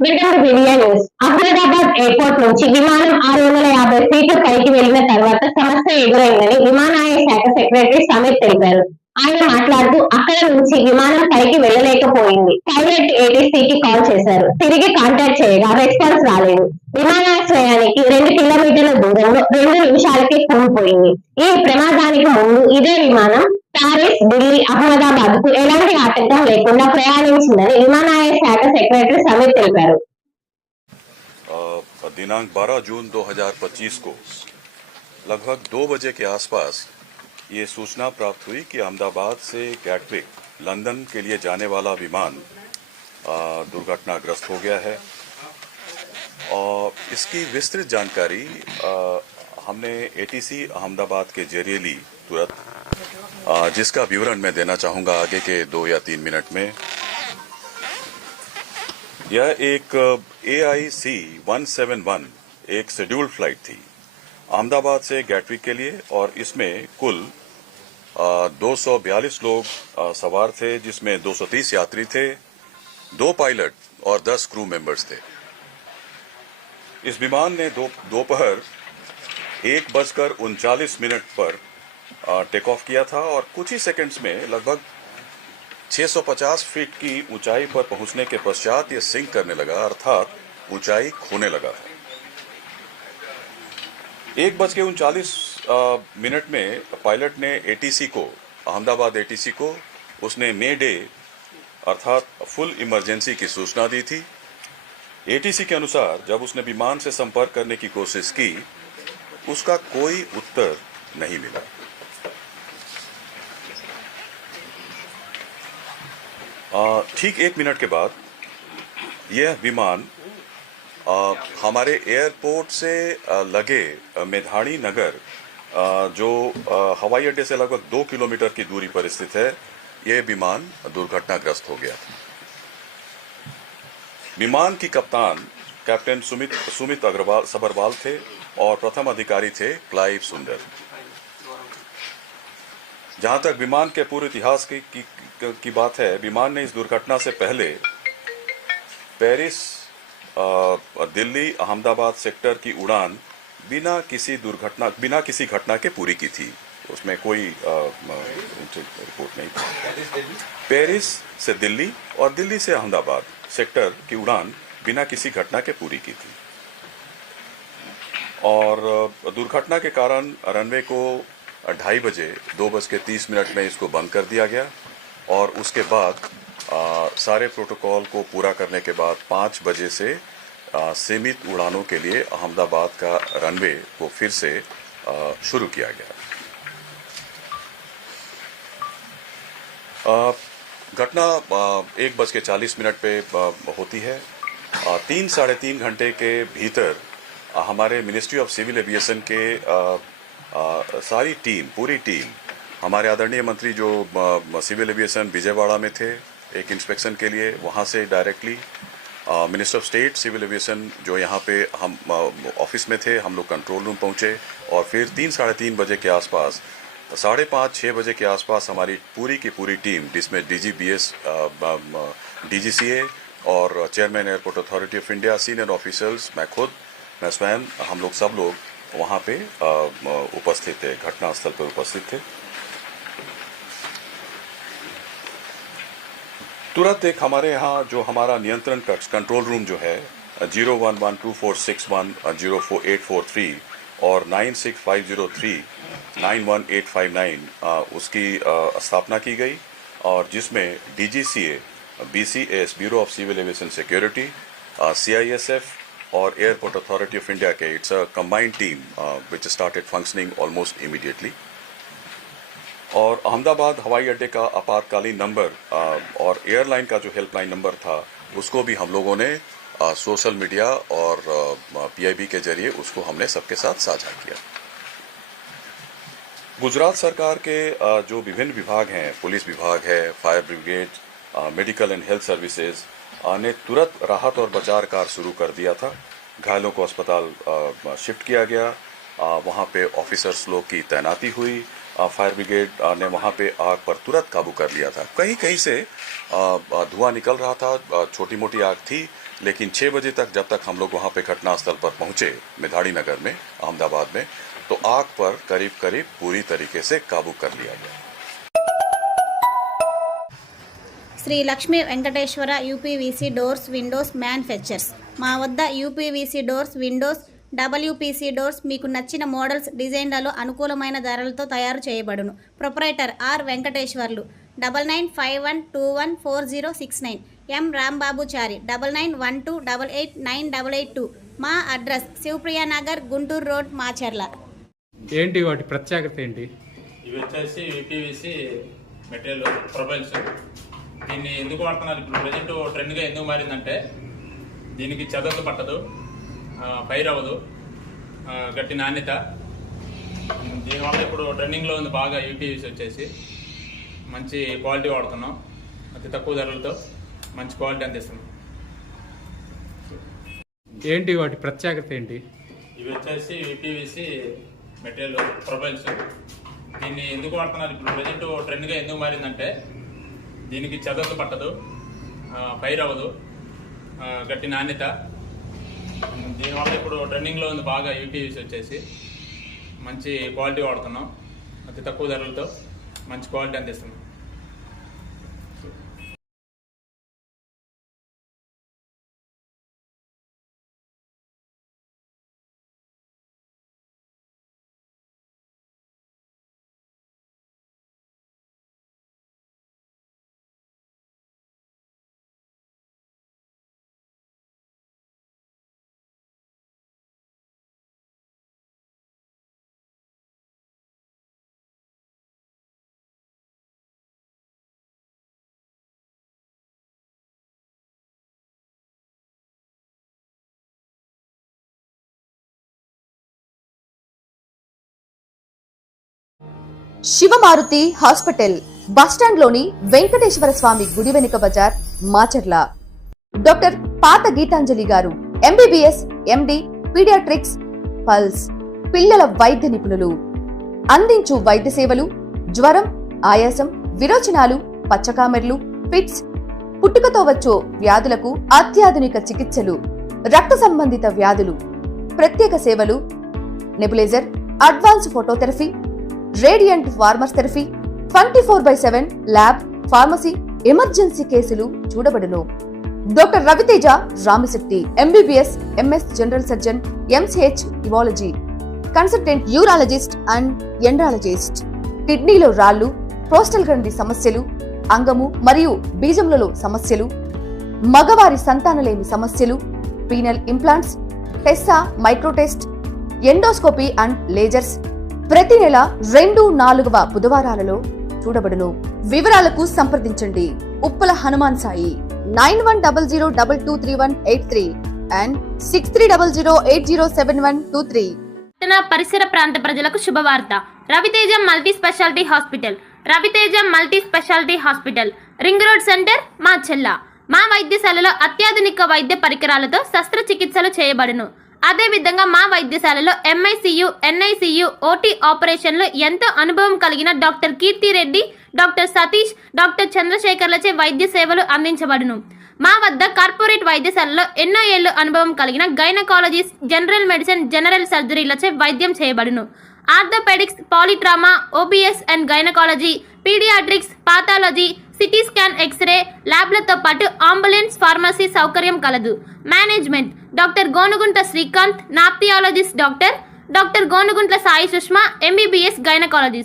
Welcome to media news. Ahmedabad ఎయిర్పోర్ట్ నుంచి విమానం 650 ఫీట్ల పైకి వెళ్లిన తర్వాత సమస్య ఎదురైందని విమానయాన శాఖ సెక్రటరీ సమీర్ తెలిపారు. ఆయన మాట్లాడుతూ అక్కడ నుంచి విమానం పైకి వెళ్లలేకపోయింది. పైలట్ ఏటీసీకి కాల్ చేశారు. తిరిగి కాంటాక్ట్ చేయగా రెస్పాన్స్ రాలేదు. విమానాశ్రయానికి 2 కిలోమీటర్ల దూరంలో 2 నిమిషాలకే కూలిపోయింది. ఈ ప్రమాదానికి ముందు ఇదే విమానం ప్యారిస్, ఢిల్లీ, అహ్మదాబాద్ కు ఎలాంటి ఆటంకం లేకుండా ప్రయాణించిందని విమానయాన శాఖ సెక్రటరీ సమీర్ తెలిపారు. दिनांक 12 जून 2025 को लगभग 2 बजे के आसपास ये सूचना प्राप्त हुई कि अहमदाबाद से गैटविक लंदन के लिए जाने वाला विमान दुर्घटनाग्रस्त हो गया है। और इसकी विस्तृत जानकारी हमने एटीसी अहमदाबाद के जरिए ली तुरंत, जिसका विवरण मैं देना चाहूंगा आगे के 2 या 3 मिनट में। यह एक AIC 171 एक शेड्यूल्ड फ्लाइट थी अहमदाबाद से गैटविक के लिए, और इसमें कुल 242 लोग सवार थे, जिसमें 230 यात्री थे, 2 पायलट और 10 क्रू मेंबर्स थे। इस विमान ने दोपहर 1:39 पर टेक ऑफ किया था और कुछ ही सेकंड्स में लगभग 650 फीट की ऊंचाई पर पहुंचने के पश्चात यह सिंक करने लगा, अर्थात ऊंचाई खोने लगा। 1:39 में पायलट ने एटीसी को, अहमदाबाद एटीसी को, उसने मे डे अर्थात फुल इमरजेंसी की सूचना दी थी। एटीसी के अनुसार जब उसने विमान से संपर्क करने की कोशिश की, उसका कोई उत्तर नहीं मिला। ठीक 1 मिनट के बाद यह विमान हमारे एयरपोर्ट से लगे मेधाणी नगर, जो हवाई अड्डे से लगभग 2 किलोमीटर की दूरी पर स्थित है, यह विमान दुर्घटनाग्रस्त हो गया। विमान की कप्तान कैप्टन सुमित सबरवाल थे और प्रथम अधिकारी थे क्लाइव सुंदर। जहां तक विमान के पूरे इतिहास की बात है, विमान ने इस दुर्घटना से पहले पेरिस, दिल्ली, अहमदाबाद सेक्टर की उड़ान बिना किसी घटना के पूरी की थी। उसमें कोई रिपोर्ट नहीं थी। पेरिस से दिल्ली और दिल्ली से अहमदाबाद सेक्टर की उड़ान बिना किसी घटना के पूरी की थी। और दुर्घटना के कारण रनवे को 2:30 बजे 2:30 में इसको बंद कर दिया गया, और उसके बाद सारे प्रोटोकॉल को पूरा करने के बाद 5 बजे से सीमित उड़ानों के लिए अहमदाबाद का रनवे को फिर से शुरू किया गया। घटना 1:40 पे होती है। 3-3.5 घंटे के भीतर हमारे मिनिस्ट्री ऑफ सिविल एविएशन के सारी टीम, पूरी टीम, हमारे आदरणीय मंत्री जो सिविल एविएशन विजयवाड़ा में थे एक इंस्पेक्शन के लिए, वहां से directly minister of state civil aviation जो यहाँ पे हम ऑफिस में थे, हम लोग कंट्रोल रूम पहुंचे, और फिर 3-3.5 बजे के आसपास, 5:30-6 बजे के आसपास हमारी पूरी की पूरी टीम, जिसमें DGBS, DGCA और chairman airport authority of India, senior officers, मैं स्वयं, हम लोग सब लोग वहां पे उपस्थित थे, घटनास्थल पर उपस्थित थे। तुरंत एक हमारे यहाँ जो हमारा नियंत्रण कक्ष, कंट्रोल रूम जो है 01122461044843 और 9650391859 उसकी स्थापना की गई, और जिसमें DGCA, BCS bureau of civil aviation security, CISF और एयरपोर्ट अथॉरिटी ऑफ इंडिया के, it's a combined team which started functioning almost immediately. और अहमदाबाद हवाई अड्डे का आपातकालीन नंबर और एयरलाइन का जो हेल्पलाइन नंबर था, उसको भी हम लोगों ने सोशल मीडिया और PIB के जरिए उसको हमने सबके साथ साझा किया। गुजरात सरकार के जो विभिन्न विभाग हैं, पुलिस विभाग है, fire brigade, medical and health services ने तुरंत राहत और बचाव कार्य शुरू कर दिया था। घायलों को अस्पताल शिफ्ट किया गया, वहां पे ऑफिसर्स लोग की तैनाती हुई, फायर ब्रिगेड ने वहां पे आग पर तुरंत काबू कर लिया था। कहीं कहीं से धुआं निकल रहा था, छोटी मोटी आग थी, लेकिन 6 बजे तक जब तक हम लोग वहां पे घटनास्थल पर पहुंचे मिधाड़ी नगर में अहमदाबाद में, तो आग पर करीब करीब पूरी तरीके से काबू कर लिया गया। Shri Lakshmi Venkateswara UPVC doors windows manufactures. మా వద్ద UPVC doors windows WPC doors మీకు నచ్చిన మోడల్స్ డిజైన్లలో అనుకూలమైన ధరలతో తయారు చేయబడును. Proprietor R Venkateswarlu 9951214069, M Rambabuchari 9912889882. మా అడ్రస్ శివప్రియ నగర్, గుంటూరు రోడ్, మాచర్ల. ఏంటి వాటి ప్రత్యేకత ఏంటి? ఇవి వచ్చేసి యూపీవీసీ మెటీరియల్ ప్రొఫైల్స్. దీన్ని ఎందుకు వాడుతున్నారు, ఇప్పుడు ప్రజెంట్ ట్రెండ్గా ఎందుకు మారిందంటే దీనికి చెదలు పట్టదు, ఫైర్ అవ్వదు, గట్టి నాణ్యత. దీనివల్ల ఇప్పుడు ట్రెండింగ్లో ఉంది బాగా యూపీవీసీ వచ్చేసి. మంచి క్వాలిటీ వాడుతున్నాం, అతి తక్కువ ధరలతో మంచి క్వాలిటీ అందిస్తున్నాం. ఏంటి వాటి ప్రత్యేకత ఏంటి? ఇవి వచ్చేసి యూపీవీసీ మెటీరియల్ ప్రొఫైల్స్. దీన్ని ఎందుకు వాడుతున్నారు, ఇప్పుడు ప్రజెంట్ ట్రెండ్గా ఎందుకు మారిందంటే దీనికి చెదలు పట్టదు, ఫైర్ అవ్వదు, గట్టి నాణ్యత. దీనివల్ల ఇప్పుడు ట్రెండింగ్లో ఉంది బాగా యూపీవీసీ వచ్చేసి. మంచి క్వాలిటీ వాడుతున్నాం, అతి తక్కువ ధరలతో మంచి క్వాలిటీ అందిస్తున్నాం. శివమారుతి హాస్పిటల్ బస్టాండ్లోని వెంకటేశ్వర స్వామి గుడి వెనుక బజార్, మాచర్ల. డాక్టర్ పాత గీతాంజలి గారు ఎంబీబీఎస్, ఎండి, పీడియాట్రిక్స్, పల్స్, పిల్లల వైద్య నిపుణులు. అందించు వైద్య సేవలు జ్వరం, ఆయాసం, విరోచనాలు, పచ్చకామెర్లు, ఫిట్స్, పుట్టుకతో వచ్చే వ్యాధులకు అత్యాధునిక చికిత్సలు, రక్త సంబంధిత వ్యాధులు, ప్రత్యేక సేవలు, nebuliser, advance phototherapy, radiant warmers therapy, 24/7 lab, pharmacy, emergency కేసులు చూడబడును. Doctor Raviteja Ramasetti MBBS, MS general surgeon, MCh urology, consultant urologist and andrologist. కిడ్నీలో రాళ్లు, ప్రోస్టల్ గ్రంథి సమస్యలు, అంగము మరియు బీజములలో సమస్యలు, మగవారి సంతానలేమి సమస్యలు, పీనల్ ఇంప్లాంట్స్, టెస్సా, మైక్రోటెస్ట్, ఎండోస్కోపీ అండ్ లేజర్స్ ప్రతి నెల 2, 4వ బుధవారాలలో చూడబడును. వివరాలకు సంప్రదించండి ఉప్పల హనుమాన్ సాయి 9100223183 అండ్ 6300807123. పరిసర ప్రాంత ప్రజలకు శుభవార్త. Raviteja multi speciality hospital. Raviteja multi speciality hospital, ring road centre, Macherla. మా వైద్యశాలలో అత్యాధునిక వైద్య పరికరాలతో శస్త్రచికిత్సలు చేయబడును. అదేవిధంగా మా వైద్యశాలలో ఎంఐసియు, ఎన్ఐసియు, ఓటీ ఆపరేషన్లు ఎంతో అనుభవం కలిగిన doctor Keerthi Reddy, doctor Satish, doctor చంద్రశేఖర్లచే వైద్య సేవలు అందించబడును. మా వద్ద కార్పొరేట్ వైద్యశాలలో ఎన్నో ఏళ్లు అనుభవం కలిగిన గైనకాలజిస్ట్, జనరల్ మెడిసిన్, జనరల్ సర్జరీలచే వైద్యం చేయబడును. Orthopaedics, polytrauma, OBS and gynaecology, paediatrics, pathology, CT scan, X ray ల్యాబ్లతో పాటు అంబులెన్స్, ఫార్మసీ సౌకర్యం కలదు. మేనేజ్మెంట్ డాక్టర్ గోనుగుంట్ల శ్రీకాంత్, నాప్థియాలజిస్ట్ doctor Gonuguntla Sai Sushma, MBBS gynaecologist.